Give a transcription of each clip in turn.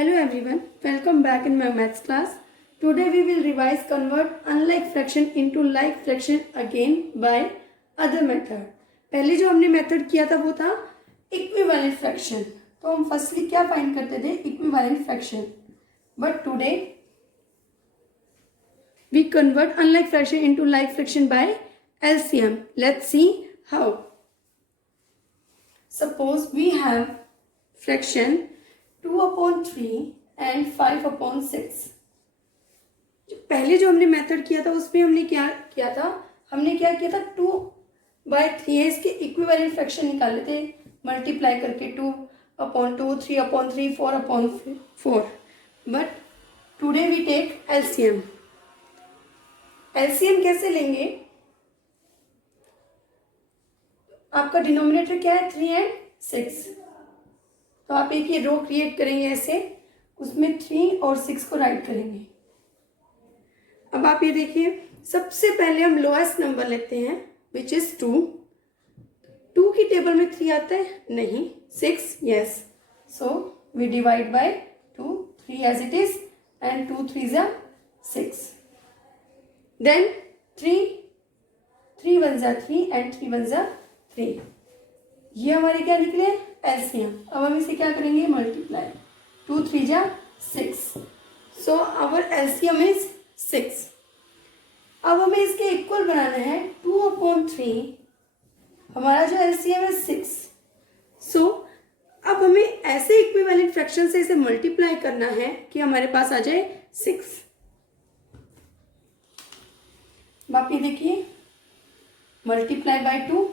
Hello everyone, welcome back in my maths class. Today we will revise convert unlike fraction into like fraction again by other method. पहले जो हमने method किया था वो था equivalent fraction. तो हम फर्स्टली क्या फाइंड करते थे? Equivalent fraction. But today we convert unlike fraction into like fraction by LCM. Let's see how. Suppose we have fraction 2/3 and 5/6. पहले जो हमने मेथड किया था उसमें हमने क्या किया था? हमने क्या किया था? 2/3 है, इसके इक्विवेलेंट फ्रैक्शन निकाले थे मल्टीप्लाई करके 2/2, 3/3, 4/4. But today we take LCM. LCM कैसे लेंगे? आपका डिनोमिनेटर क्या है? 3 and 6. तो आप एक ही रो क्रिएट करेंगे ऐसे, उसमें 3 और 6 को राइट करेंगे. अब आप ये देखिए, सबसे पहले हम लोएस्ट नंबर लेते हैं विच इज 2. 2 की टेबल में 3 आता है? नहीं. 6, yes. So we divide by 2, 3 as it is, and 2 3s are 6. Then 3 1s are 3 and 3 1s are 3. ये हमारे क्या निकले? एलसीएम. अब हम इसे क्या करेंगे? Multiply. 2 3s are 6. So our LCM is 6. अब हमें इसके इक्वल बनाना है 2/3. हमारा जो एलसीएम है 6. सो अब हमें ऐसे इक्विवेलेंट फ्रैक्शन से इसे मल्टीप्लाई करना है कि हमारे पास आ जाए 6. आप ये देखिए, multiply by 2,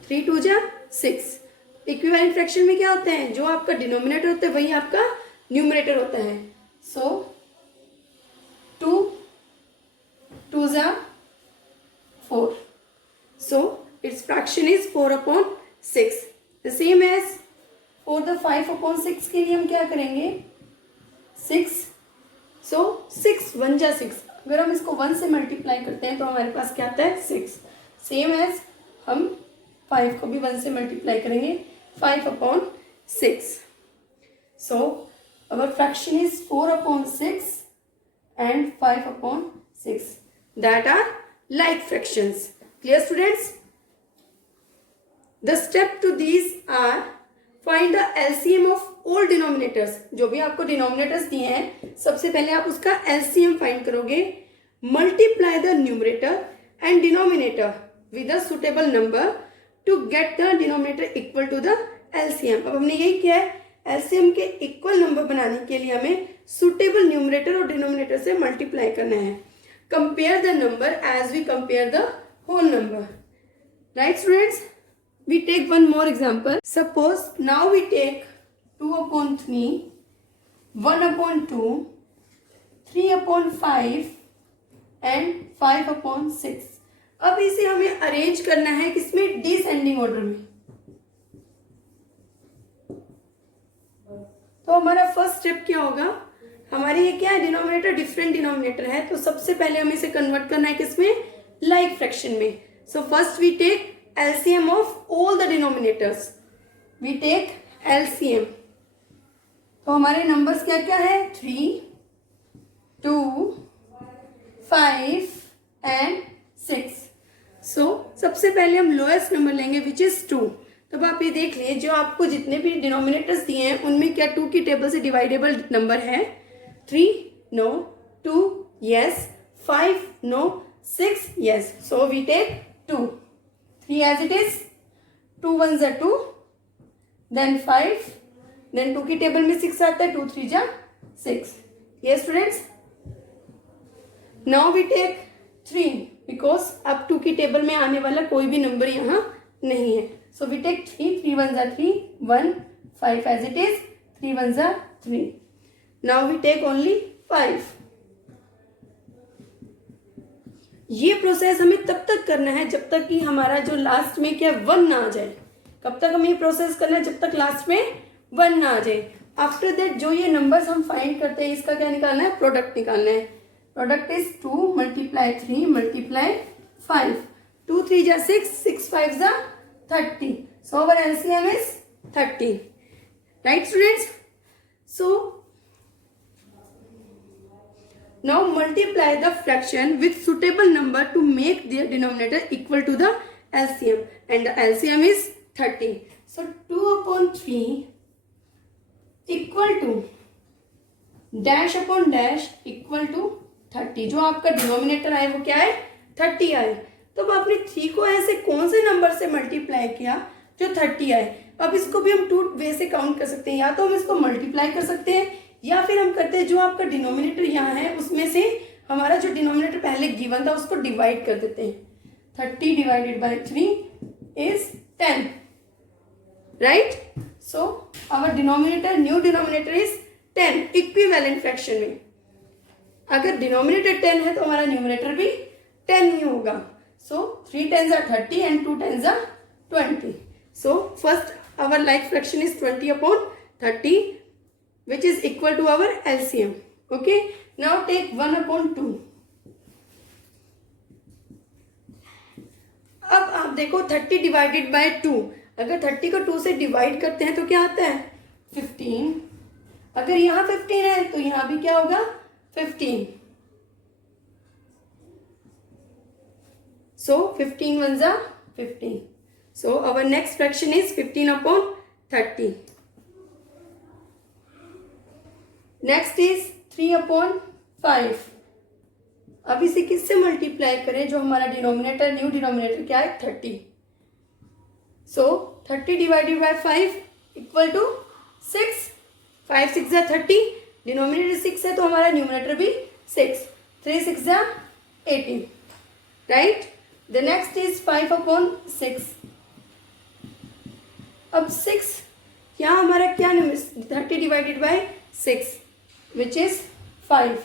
3 2s are 6. Equivalent fraction में क्या होता है? जो आपका डिनोमिनेटर होता है वही आपका न्यूमरेटर होता है. सो 2 2s are 4. So its fraction is 4/6. The same as for the 5/6 के लिए हम क्या करेंगे? 6. So 6 1 जा 6. अगर हम इसको 1 से मल्टीप्लाई करते हैं तो हमारे पास क्या आता है? 6. सेम एज हम 5 को भी 1 से मल्टीप्लाई करेंगे, 5/6. सो अवर fraction is 4/6 and 5/6. That are like fractions. Clear students? The step to these are find the LCM of all denominators. जो भी आपको डिनोमिनेटर्स दिए हैं, सबसे पहले आप उसका LCM फाइंड करोगे. Multiply the numerator and denominator with a suitable number to get the denominator equal to the LCM. अब हमने यही किया है. LCM के इक्वल नंबर बनाने के लिए हमें सुटेबल न्यूमरेटर और डिनोमिनेटर से मल्टीप्लाई करना है. Compare the number as we compare the whole number. Right students? We take one more example. Suppose now we take 2/3, 1/2, 3/5 and 5/6. अब इसे हमें अरेंज करना है किसमें? डिसेंडिंग ऑर्डर में. तो हमारा फर्स्ट स्टेप क्या होगा? हमारे ये क्या है? डिनोमिनेटर डिफरेंट डिनोमिनेटर है, तो सबसे पहले हमें इसे कन्वर्ट करना है किसमें? लाइक फ्रैक्शन में. So first we take LCM of all the denominators. We take LCM. तो हमारे नंबर्स क्या क्या है? 3 2 5 एंड 6. सो सबसे पहले हम लोएस्ट नंबर लेंगे विच इज 2. तब आप ये देख लें, जो आपको जितने भी डिनोमिनेटर्स दिए हैं उनमें क्या 2 की टेबल से डिवाइडेबल नंबर है? 3 no, 2 yes, 5 no, 6 yes. So we take 2. 3 as it is. 2 1s are 2, then 5, then 2 की टेबल में 6 आता है, 2 3s are 6. Yes students? Now we take 3 because अब 2 की टेबल में आने वाला कोई भी नंबर यहाँ नहीं है. So we take 3, 3 1s are 3, 1, 5 as it is, 3 1s are 3. Now we take only 5. ये प्रोसेस हमें तब तक करना है जब तक कि हमारा जो लास्ट में क्या 1 ना आ जाए. कब तक हमें ये प्रोसेस करना है? जब तक लास्ट में 1 ना आ जाए. आफ्टर दैट जो ये नंबर्स हम फाइंड करते हैं, इसका क्या निकालना है? प्रोडक्ट निकालना है. Product is 2 multiply 3 multiply 5. 2 3s are 6, 6 5s are 30. So our LCM is 30. Right students? So Now multiply the fraction with suitable number to make their denominator equal to the LCM, and the LCM is 30. So 2/3 equal to dash upon dash equal to 30. जो आपका denominator आए वो क्या है 30 आए. तो अब आपने 3 को ऐसे कौन से नंबर से मल्टीप्लाई किया जो 30 आए. अब इसको भी हम 2 वे से काउंट कर सकते हैं. या तो हम इसको मल्टीप्लाई कर सकते हैं या फिर हम करते हैं जो आपका डिनोमिनेटर यहाँ है उसमें से हमारा जो डिनोमिनेटर पहले गिवन था उसको डिवाइड कर देते हैं. 30 divided by 3 is 10, right. So our denominator, new denominator is 10 equivalent fraction में. अगर डिनोमिनेटर 10 है तो हमारा न्यूमिनेटर भी 10 ही होगा. सो 3 10s are 30 and 2 10s are 20. So first our like fraction is 20/30, which is equal to our LCM. Okay, now take 1/2. अब आप देखो 30 डिवाइडेड बाय 2. अगर 30 को 2 से डिवाइड करते हैं तो क्या आता है 15. अगर यहाँ 15 है तो यहाँ भी क्या होगा 15. So 15 ones are 15. So our next fraction is 15/30. Next is 3/5. अब इसे किससे मल्टीप्लाई करें जो हमारा डिनोमिनेटर, न्यू डिनोमिनेटर क्या है 30. So 30 divided by 5 equal to 6. 5 6 जा 30. डिनोमिनेटर 6 है तो हमारा न्यूमिनेटर भी 6. 3 6 जा 18, राइट. The next is 5/6. अब 6 यहाँ हमारा क्या 30 divided bye 6 which is 5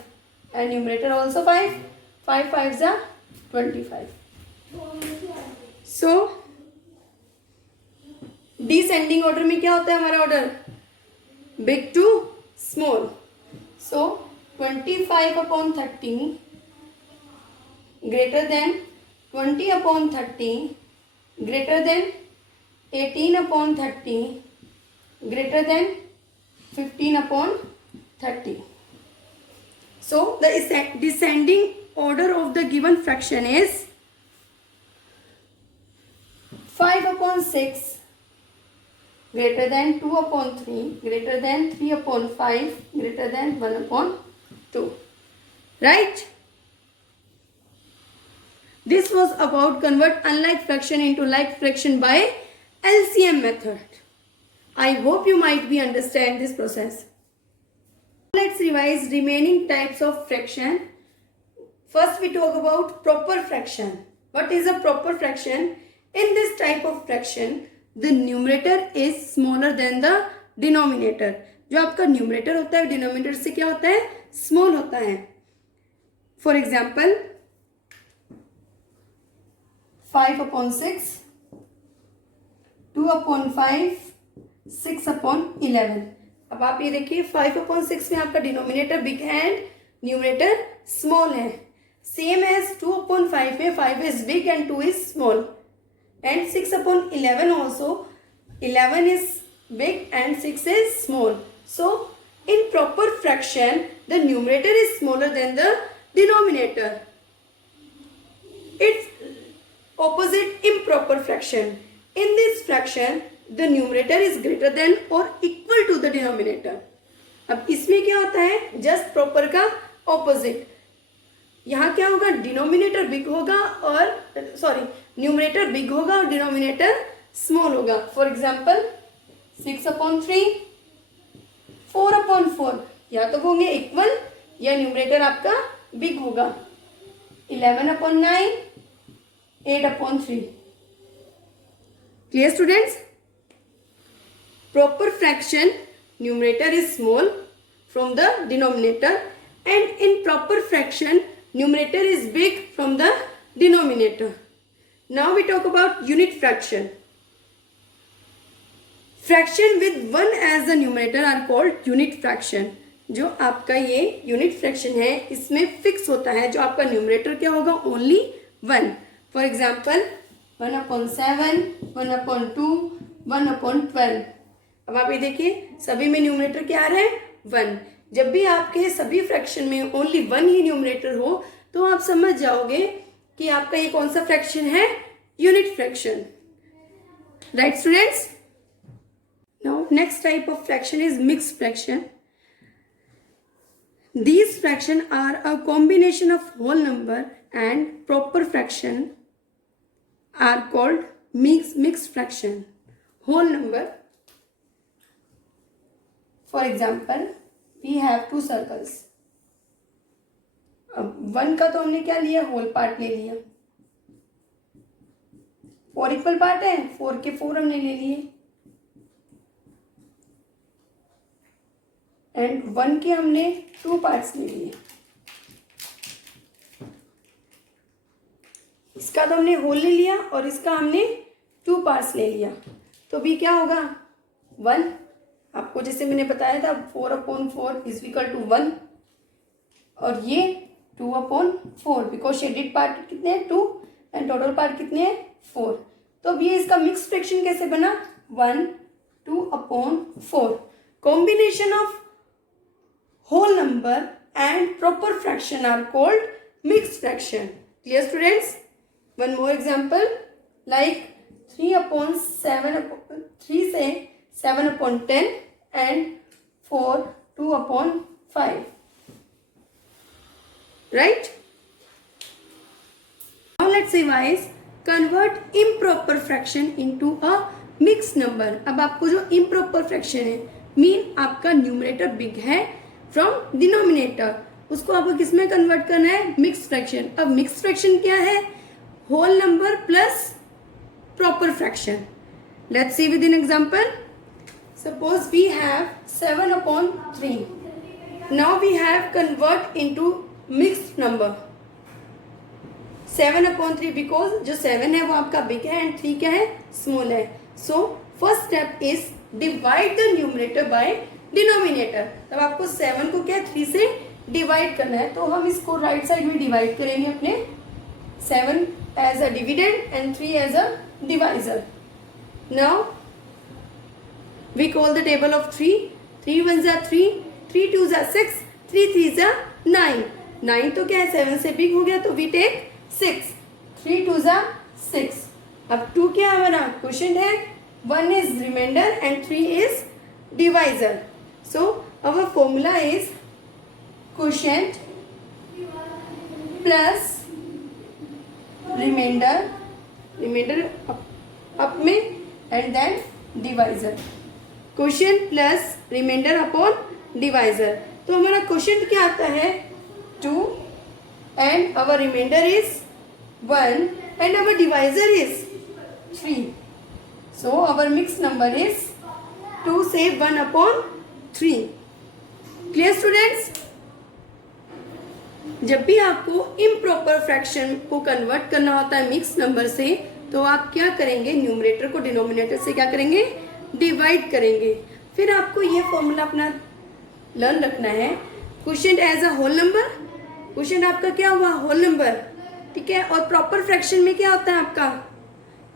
and numerator also 5. 5 5s are 25. So descending order में क्या होता है हमारा order big to small. So 25/30 greater than 20/30 greater than 18/30 greater than 15/30. So the descending order of the given fraction is 5/6 greater than 2/3 greater than 3/5 greater than 1/2, right. This was about convert unlike fraction into like fraction by LCM method. I hope you might be understand this process. Let's revise remaining types of fraction. First we talk about proper fraction. What is a proper fraction? In this type of fraction, the numerator is smaller than the denominator. जो आपका numerator होता है denominator से क्या होता है small होता है. For example 5/6, 2/5, 6/11. अब आप ये देखिए 5/6 में आपका denominator big and numerator small है. सेम एज 2/5 में 5 is big and 2 is small. And 6/11 also 11 is big and 6 is small. So in proper fraction the numerator is smaller than the denominator. It's opposite improper fraction. In this fraction the numerator is greater than or equal to the denominator. अब इसमें क्या होता है just proper का opposite. यहाँ क्या होगा denominator big होगा और न्यूमरेटर बिग होगा और डिनोमिनेटर स्मॉल होगा. फॉर एग्जाम्पल 6/3, 4/4 या तो होंगे इक्वल या न्यूमरेटर आपका बिग होगा. 11/9, 8/3. Clear students? Proper fraction numerator is small from the denominator and in proper fraction numerator is big from the denominator. Now we talk about unit fraction. Fraction with 1 as the numerator are called unit fraction. जो आपका ये unit fraction है इसमें fix होता है. जो आपका numerator क्या होगा ओनली 1. For example 1/7, 1/2, 1/12. अब आप ये देखिए सभी में न्यूमरेटर क्या आ रहा है 1. जब भी आपके सभी फ्रैक्शन में ओनली वन ही न्यूमरेटर हो तो आप समझ जाओगे कि आपका ये कौन सा फ्रैक्शन है, unit fraction. Right students? Now next type of fraction is mixed fraction. These fractions are a combination of whole number and proper fraction are called mixed fraction. Whole number. For example, we have two circles. अब 1 का तो हमने क्या लिया, whole part ले लिया. 4 equal part है, 4 के 4 हमने ले लिए. एंड 1 के हमने 2 पार्ट्स ले लिए. इसका तो हमने होल ले लिया और इसका हमने 2 पार्ट्स ले लिया. तो भी क्या होगा, 1. आपको जैसे मैंने बताया था 4/4 इज इक्वल टू 1 और ये 2/4 बिकॉज शेडेड पार्ट कितने हैं, 2 एंड टोटल पार्ट कितने हैं, 4. तो अब ये इसका मिक्स फ्रैक्शन कैसे बना, 1 2/4. Combination of whole number and proper fraction are called mixed fraction. Clear students? One more example like 3 से 7/10 and 4 2/5. Right? Now let's revise. Convert improper fraction into a mixed number. अब आपको जो improper fraction है, mean आपका numerator big है from denominator, उसको आपको किस में कन्वर्ट करना है, मिक्स फ्रैक्शन. अब मिक्स फ्रैक्शन क्या है, whole number plus proper fraction. Let's see with in example. Suppose we have 7/3. Now we have convert into mixed number 7/3 because जो 7 है वो आपका बिग है एंड 3 क्या है, स्मॉल है. So first step is divide the numerator by denominator. तब आपको 7 को क्या 3 से डिवाइड करना है. तो हम इसको राइट साइड में डिवाइड करेंगे अपने, 7 as a dividend and 3 as a divisor. Now we call the table of 3. 3 1 जा 3, 3 2 जा 6, 3 3 जा 9. 9 तो क्या है, 7 से बिग हो गया तो वी टेक 6. 3 2 जा 6. अब 2 क्या हमारा क्वोशिएंट है, 1 is remainder and 3 is divisor. So our formula is quotient plus remainder up में and then divisor. Quotient plus remainder upon divisor. तो हमारा quotient क्या आता है, 2 and our remainder is 1 and our divisor is 3. So our mixed number is 2 से 1/3. Clear students? जब भी आपको इम्प्रॉपर फ्रैक्शन को कन्वर्ट करना होता है मिक्स नंबर से, तो आप क्या करेंगे, न्यूमरेटर को डिनोमिनेटर से क्या करेंगे, डिवाइड करेंगे. फिर आपको ये फॉर्मूला अपना लर्न रखना है. Quotient as a whole number, quotient आपका क्या हुआ, होल नंबर, ठीक है. और प्रॉपर फ्रैक्शन में क्या होता है आपका,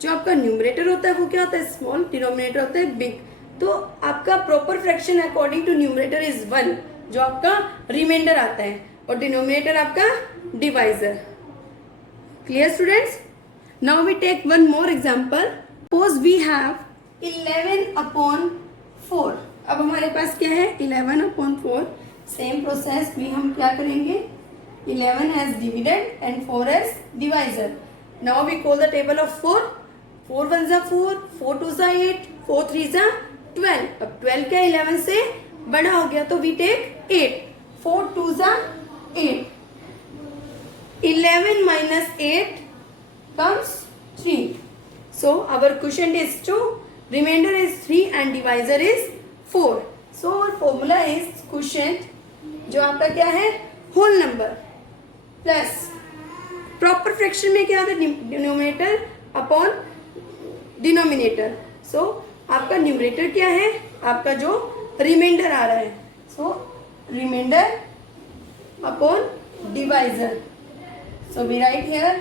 जो आपका न्यूमरेटर होता है वो क्या होता है, स्मॉल, डिनोमिनेटर होता है बिग. तो आपका proper fraction according to numerator is 1, जो आपका रिमाइंडर आता है, और डिनोमिनेटर आपका divisor. Clear students? Now we take one more example. Suppose we have 11/4. अब हमारे पास क्या है, 11/4. सेम प्रोसेस भी हम क्या करेंगे, 11 as dividend and 4 as divisor. Now we call the table of 4. 4 1 जा 4, 4 2 जा 8, 4 3 जा 12. अब 12 क्या 11 से बड़ा हो गया तो वी टेक 8. 4 2 जा 8. 11 minus 8 comes 3. So our quotient is 2, remainder is 3 and divisor is 4. So our formula is quotient जो आपका क्या है, whole number, plus proper fraction में क्या होता है, डिनोमिनेटर अपॉन डिनोमिनेटर. सो आपका न्यूमरेटर क्या है, आपका जो रिमाइंडर आ रहा है, so reminder upon divisor. So we write here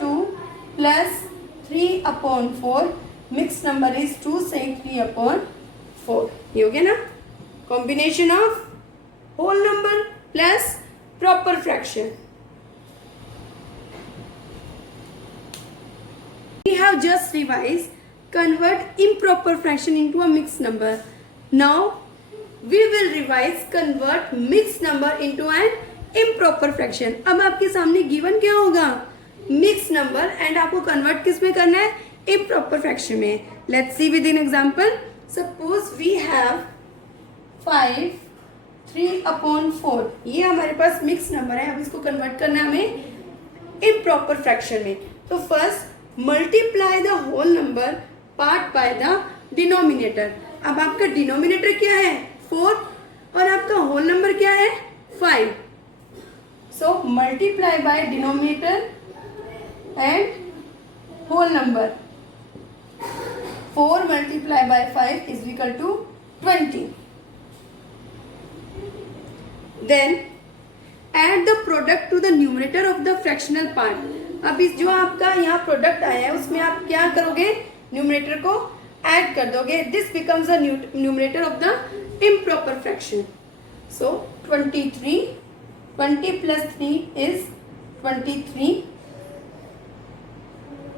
2 plus 3/4. Mix number is 2 से 3/4. ये हो गया ना, combination of whole number plus proper fraction. We have just revised convert improper fraction into a mixed number. Now we will revise convert mixed number into an improper fraction. अब आपके सामने given क्या होगा? मिक्स नंबर एंड आपको convert किस में करना है? इम्प्रॉपर फ्रैक्शन में. Let's see with in example. Suppose we have 5 3/4. ये हमारे पास मिक्स नंबर है. अब इसको कन्वर्ट करना है हमें इम्प्रॉपर फ्रैक्शन में. तो first multiply the whole number part by the denominator. अब आपका डिनोमिनेटर क्या है? 4 और आपका होल नंबर क्या है? 5. So multiply by denominator and whole number. 4 multiplied by 5 is equal to 20. Then add the product to the numerator of the fractional part. अब इस जो आपका यहाँ प्रोडक्ट आया है उसमें आप क्या करोगे? न्यूमरेटर को ऐड कर दोगे. This becomes the numerator of the improper fraction. So 23. 20 plus 3 is 23.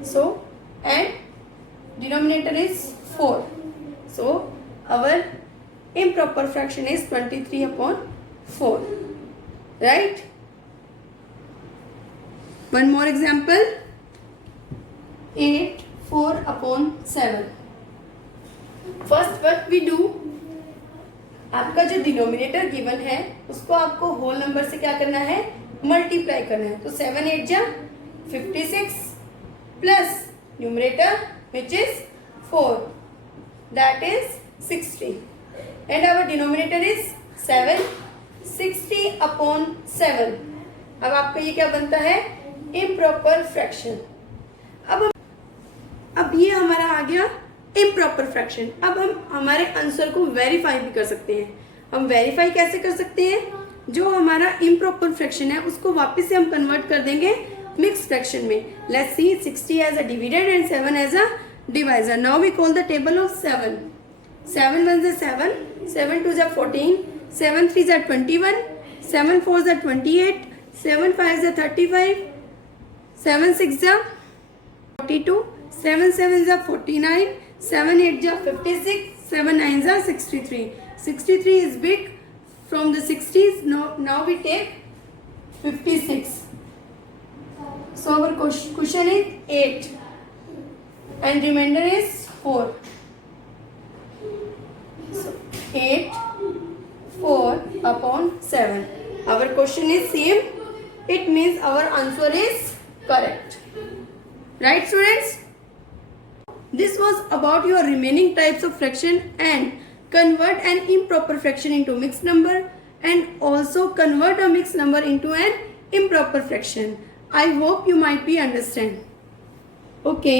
So and denominator is 4. So our improper fraction is 23/4. Right? One more example. 8 4/7. First what we do, आपका जो डिनोमिनेटर गिवन है उसको आपको whole number से क्या करना है? Multiply करना है. तो 7 8 जा 56 plus numerator which is 4, that is 60, and our denominator is 7. 60/7. अब आपका ये क्या बनता है? Improper fraction. अब ये हमारा आ गया इम्प्रॉपर फ्रैक्शन. अब हम हमारे आंसर को वेरीफाई भी कर सकते हैं. हम वेरीफाई कैसे कर सकते हैं? जो हमारा इम्प्रॉपर फ्रैक्शन है उसको वापस से हम कन्वर्ट कर देंगे मिक्स फ्रैक्शन में. Let's C 60 as a dividend and 7 as a divisor. Now we call the table of 7. 7 1s are 7, 7 2s are 14, 7 3s are 21, 7 4s are 28, 7 5s are 35, 7 6s are 42, 7 7s are 49, 7 8s are 56, 7 9s are 63. 63 is big from the 60s. Now we take 56. So our question is 8 and remainder is 4. So 8 4/7. Our question is same. It means our answer is correct. Right, students? This was about your remaining types of fraction and convert an improper fraction into mixed number and also convert a mixed number into an improper fraction. I hope you might be understand. Okay.